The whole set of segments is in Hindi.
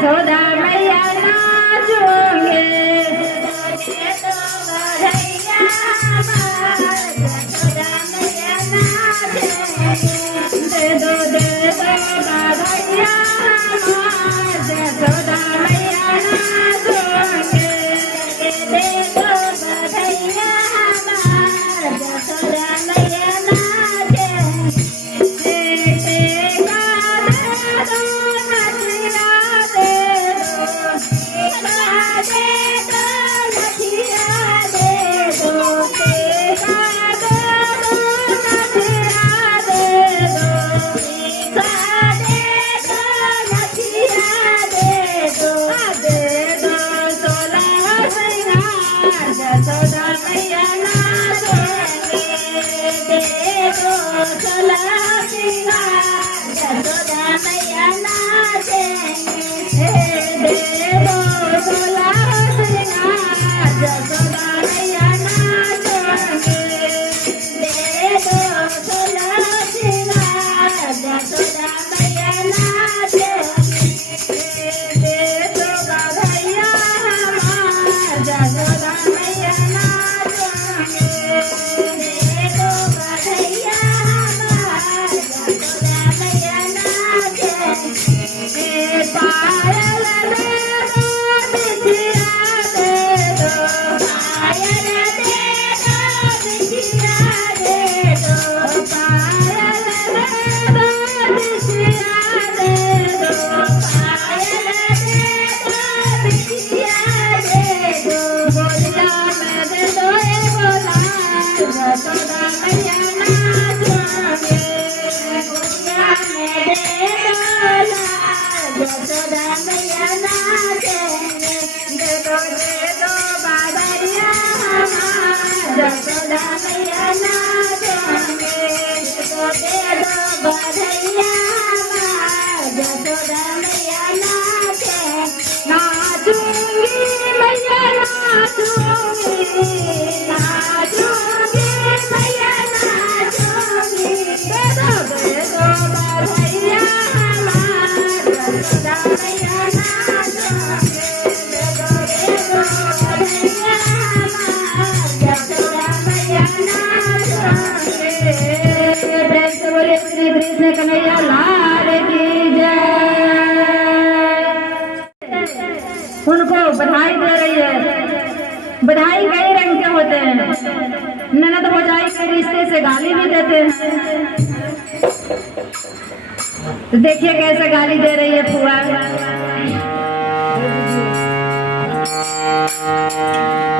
जसोदा मैया नाचूंगे दे दो बधाइयाँ जसोदा मैया नाचेंगे दे दो बधाइयाँ जसोदा मैया नाचूंगे दे दो बधाइयाँ जसोदा मैया जसोदा मैया नाचेंगे दे दो सोलह सिंगार जसोदा मैया नाचेंगे दे दो सोलह सिंगार जसोदा मैया नाचेंगे दे दो सोलह सिंगार जसोदा मैया नाचेंगे दे दो बधाइयाँ जसोदा मैया नाचेंगे दे दो बधाइयाँ जसोदा मैया नाचेंगे पायल दे दो बिछिया दे दो पायल दे दो बिछिया दे दो पायल दे दो बिछिया दे दो पायल दे दो बिछिया दे दो बोलिया में दे दो बोला जसोदा मैया नाचेंगे बोलिया में दे बोला जसोदा मैया नाचेंगे दे दो बधाइयाँ जसोदा मैया नाचेंगे दे दो बधाइयाँ जसोदा मैया नाचूंगी मैया नाचूंगी मैया नाचूंगी दे दो बधाइयाँ जसोदा मैया नाचूंगी दे दो बधाइयाँ जसोदा मैया नाचूंगी बोले श्री कृष्ण कन्हैया लाल की जय। उनको बधाई दे रही है। बधाई कई रंग के होते हैं। ननद भौजाई के रिश्ते से गाली भी देते हैं। तो देखिए कैसे गाली दे रही है फुआ।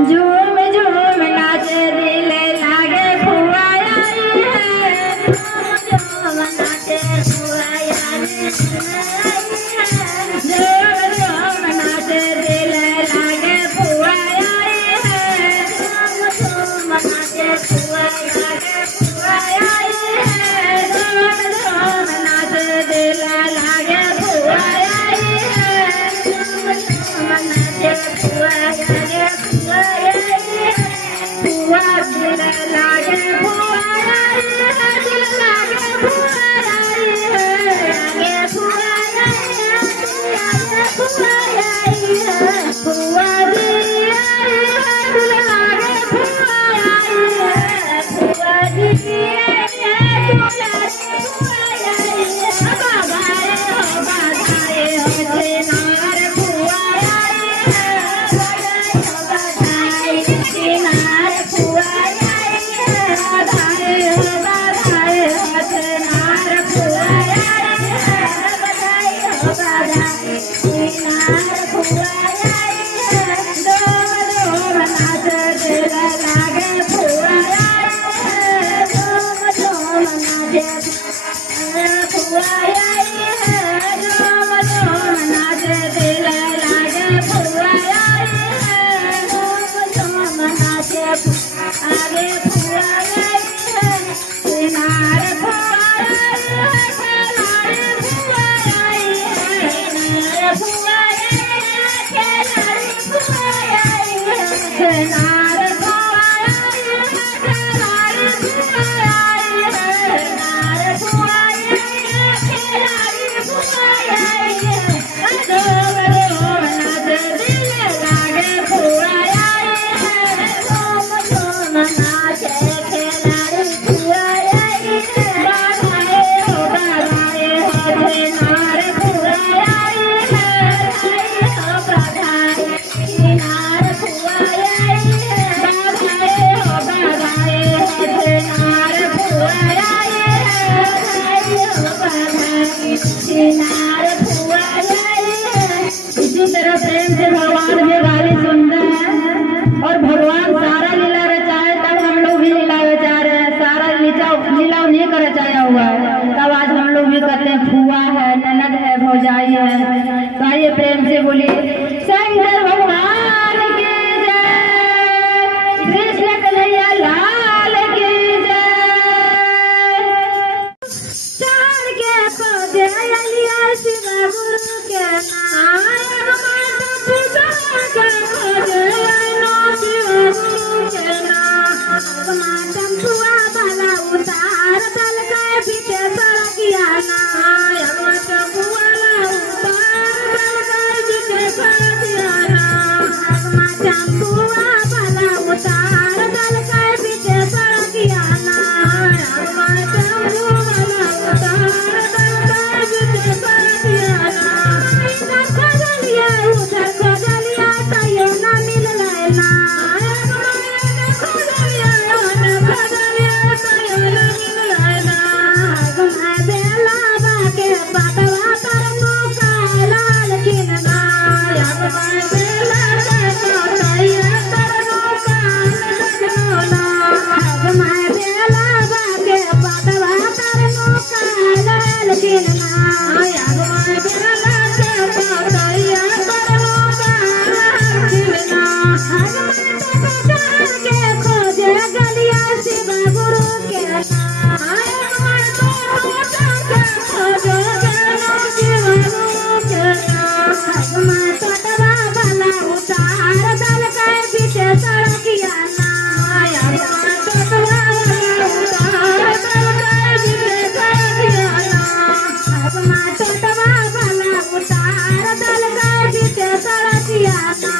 झूम झूम नाचे दिल लागे फुआ आई है झूम नाचे फुआ आई है झूम नाचे दिल लागे फुआ आई है झूम नाचे फुआ लागे फुआ आई है झूम नाचे दिल लागे फुआ आई है झूम नाचे फुआ लागे फुआ आई है फुआ दिल लागे फुआ आई है दिल लागे फुआ आई है लागे फुआ चिनार फुआ जाए। इसी तरह प्रेम से भगवान भी गाली सुनते हैं और भगवान सारा लीला रचाए, तब हम लोग भी लीला रचा रहे हैं। सारा लीला उन्हीं का रचाया हुआ है, तब आज हम लोग भी कहते हैं फुआ है, ननद है, भौजाई है। तो आइए प्रेम से बोलिए शंकर भगवान की जय, कृष्ण कन्हैया लाल की जय। चार के पौधे लिया शिव गुरु के नाम, माता पूजा के पौधे नो शिव गुरु के नाम। माता फुआ वाला उतार दल के पीछे सड़किया ना, माता फुआ वाला उतार दल के पीछे सड़किया ना। माता फुआ वाला उतार दल के पीछे सड़किया ना, माता फुआ वाला उतार दल के पीछे सड़किया ना। इधर खोजलिया उधर खोजलिया कहियो ना मिलले ना, खोजलिया उधर खोजलिया कहियो ना मिलले ना। मैं बेला बाके पतवा तरनो का लाल किनना, मैं बेला बाके तरनो का लगनोला। मैं बेला बाके पतवा तरनो का लाल किनना, मैं बेला बाके तरनो का लाल किनना। मैं के खोजे गलिया शिव गुरु के नाम, मैं खोजे गलिया शिव गुरु के नाम। मैं तटवा वाला उतार दल के पीछे सड़किया ना, मैं तटवा वाला उतार दल के पीछे सड़किया ना। मैं तटवा वाला उतार दल के पीछे सड़किया ना।